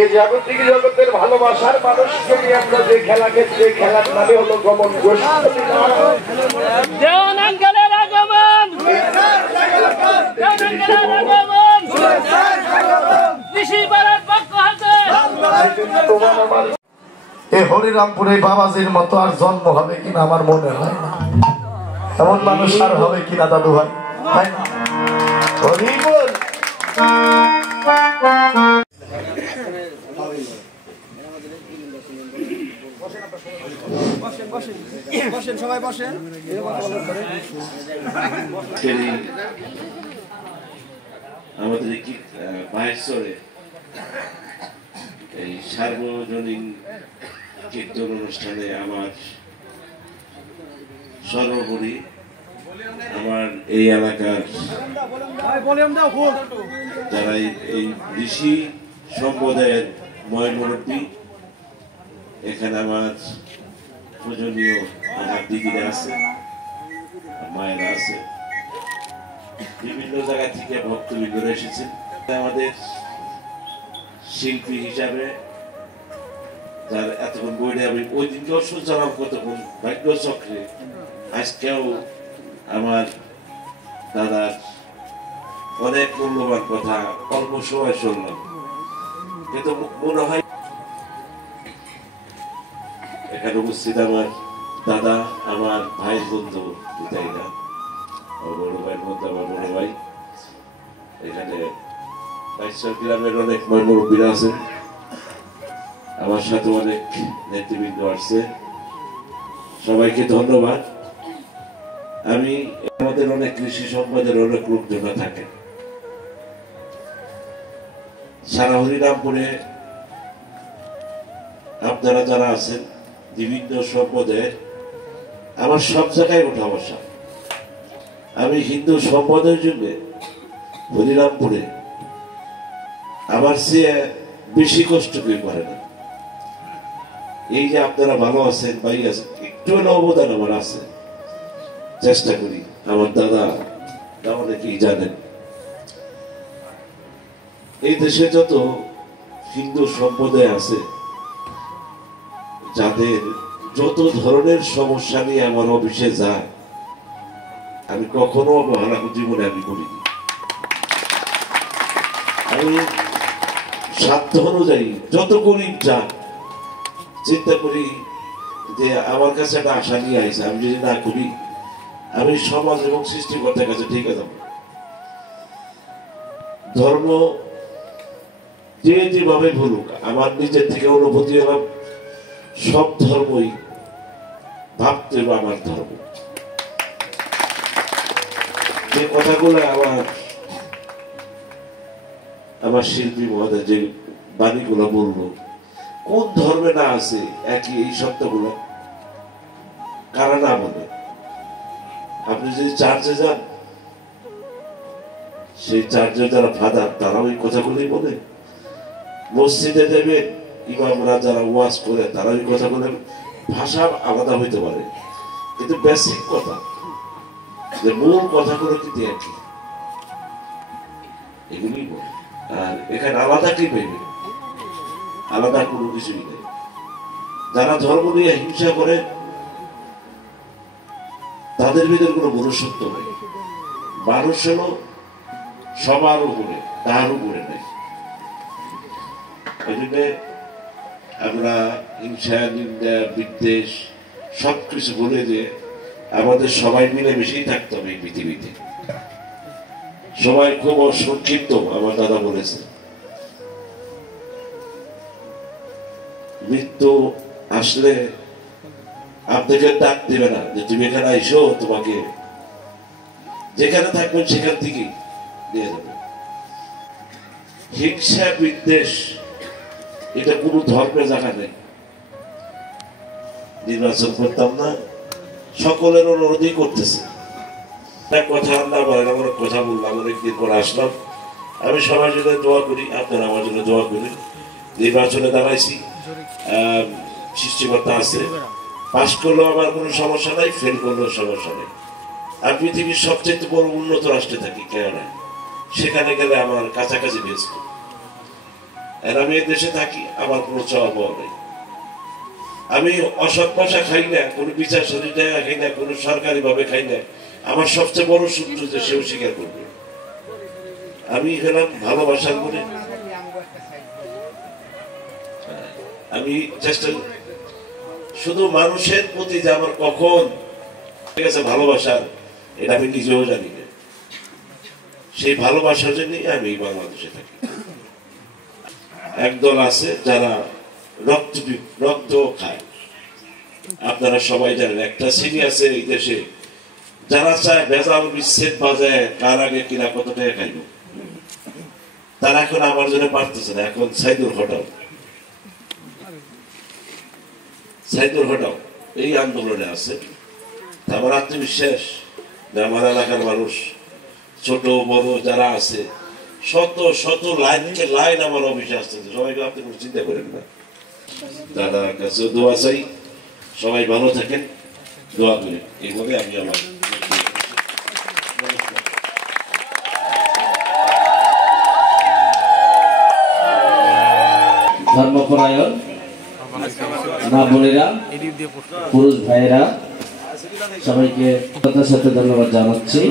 এই জাগতিক জগতের ভালোবাসার মানুষকে নিয়ে আমরা যে খেলা খেলছি, এই খেলার নামে হলো গমন গোষ্ঠী। এই হরিরামপুরে বাবাজির মতো আর জন্ম হবে কিনা আমার মনে হয় না, এমন মানুষ আর হবে কিনা দাদু ভাই, তাই না? হরি বল। সবাই বসেন। আমাদের মাহেশ্বরে এই সার্বজনীন কীর্তন অনুষ্ঠানে আমার সর্বোপরি আমার এই এলাকার যারা এই ঋষি সম্প্রদায়ের ময়মুরব্বী, এখানে আমার পূজনীয় আমার দিদিরা আছে, মায়েরা আছে, বিভিন্ন জায়গা থেকে ভক্তবৃন্দরা এসেছেন। আমাদের শিল্পী হিসাবে যার এতক্ষণ বইটা আমি ওই দিনকেও শুনছিলাম কতক্ষণ ভাগ্য চক্রে, আজকেও আমার দাদার অনেক মূল্যবান কথা অল্প সময় শুনলাম, কিন্তু মনে হয় এখানে উপস্থিত আমার দাদা, আমার ভাইয়ের বন্ধু, তাই না, বড় ভাইয়ের মধ্যে আমার বড় ভাই, এখানে গ্রামের অনেক মুরব্বীরা আছেন, আমার সাথে অনেক নেতৃবৃন্দ আসছে, সবাইকে ধন্যবাদ। আমি আমাদের অনেক কৃষি সম্পদের অনেক লোকজন থাকে সারা হরিরামপুরে, আপনারা যারা আছেন বিভিন্ন সম্প্রদায়ের, আমার সব জায়গায় ওঠা বসা। আমি হিন্দু সম্প্রদায়ের জন্য হরিরামপুরে আমার চেয়ে বেশি কষ্ট কেউ করে না। এই যে আপনারা ভালো আছেন, ভাই আছেন, একটু অবদান আমার আছে, চেষ্টা করি। আমার দাদা অনেকেই জানেন, এই দেশে যত হিন্দু সম্প্রদায় আছে, যাদের যত ধরনের সমস্যা নিয়ে আমার অফিসে যায়, আমি কখনো অবহেলা জীবনে আমি করিনি। আমি সাধ্য অনুযায়ী যত গরিব যা চিন্তা করি যে আমার কাছে একটা আশা নিয়ে আসে, আমি যদি না করি আমি সমাজ এবং সৃষ্টিকর্তার কাছে ঠিক আছে। ধর্ম যে যেভাবে বলুক, আমার নিজের থেকে অনুভূতি হলাম সব ধর্মই ভাবতে আমার ধর্ম। যে কথাগুলো আমার শিল্পী মহোদয় যে বাণীগুলো বললো, কোন ধর্মে না আছে একই এই শব্দগুলো, কারা না বলে? আপনি যদি চার্চে যান, সেই চার্চের যারা ফাদার তারা ওই কথাগুলোই বলে। মসজিদে দেবেন, ইমামরা যারা ওয়াজ করে তারা ওই কথা বলে। ভাষা আলাদা হইতে পারে, কিন্তু বেসিক কথা, যে মূল কথাগুলো কিন্তু একই, এগুলি বলে। আর এখানে আলাদা কি পাইবে? আলাদা কোনো কিছুই নেই। যারা ধর্ম নিয়ে হিংসা করে তাদের ভিতরে কোনো মনুষ্যত্ব নেই। মানুষ হলো সবার উপরে, তার উপরে নেই। এই জন্য আমরা হিংসা, নিন্দা, বিদ্বেষ সবকিছু বলে দিয়ে আমাদের সবাই মিলে মিশেই থাকতে হবে এই পৃথিবীতে। সবাই খুব সংক্ষিপ্ত, আমার দাদা বলেছে, মৃত্যু আসলে আপনাকে ডাক দেবে না যে তুমি এখানে আইসো, তোমাকে যেখানে থাকবেন সেখান থেকেই নিয়ে যাবে। হিংসা, বিদ্বেষ এটা কোনো ধর্মের জায়গা নেই। নির্বাচন করতাম না, সকলের অনুরোধই করতেছে। কথা আল্লাহ বলেন, আমার কথা বললাম, অনেকদিন পরে আসলাম। আমি সবার জন্য দোয়া করি, আপনারা আমার জন্য দোয়া করি। নির্বাচনে দাঁড়াইছি, সৃষ্টিকর্তা আছে, পাস করলেও আমার কোনো সমস্যা নাই, ফেল করলেও সমস্যা নেই। আর পৃথিবীর সবচেয়ে বড় উন্নত রাষ্ট্রে থাকি, কেনাডায়। সেখানে গেলে আমার কাছাকাছি বেসবো, আর আমি এই দেশে থাকি, আমার কোনো চাওয়া পাওয়া নেই। আমি অসৎ পয়সা খাই না, কোনো বিচার শরীর খাই না, কোনো সরকারি ভাবে খাই না। আমার সবচেয়ে বড় সূত্র যে সেও স্বীকার করবে। আমি হলাম ভালোবাসার করে, আমি চেষ্টা শুধু মানুষের প্রতি যে আমার কখন ঠিক আছে ভালোবাসার, এটা আমি নিজেও জানি না। সেই ভালোবাসার জন্যই আমি বাংলাদেশে থাকি। একদল আছে যারা রক্ত খায়, আপনারা সবাই জানেন। একটা শ্রেণী আছে এই দেশে যারা চায় ভেজাল বিচ্ছেদ বাজায় কার আগে কিনা কত টাকা খাইব। তারা এখন আমার জন্য পারতেছে না। এখন সাইদুর হটাও এই আন্দোলনে আছে। আমার আত্মবিশ্বাস যে আমার এলাকার মানুষ ছোট বড় যারা আছে শত শত লাইন আমার অফিসে আসতেছে। সবাইকে আপনি কোনো চিন্তা করেন না। দাদার কাছে দোয়া চাই, সবাই ভালো থাকেন, দোয়া করেন। এই বলে আমি আমার ধর্মপরায়ণ মা বোনেরা, পুরুষ ভাইয়েরা, সবাইকে কথার সাথে ধন্যবাদ জানাচ্ছি।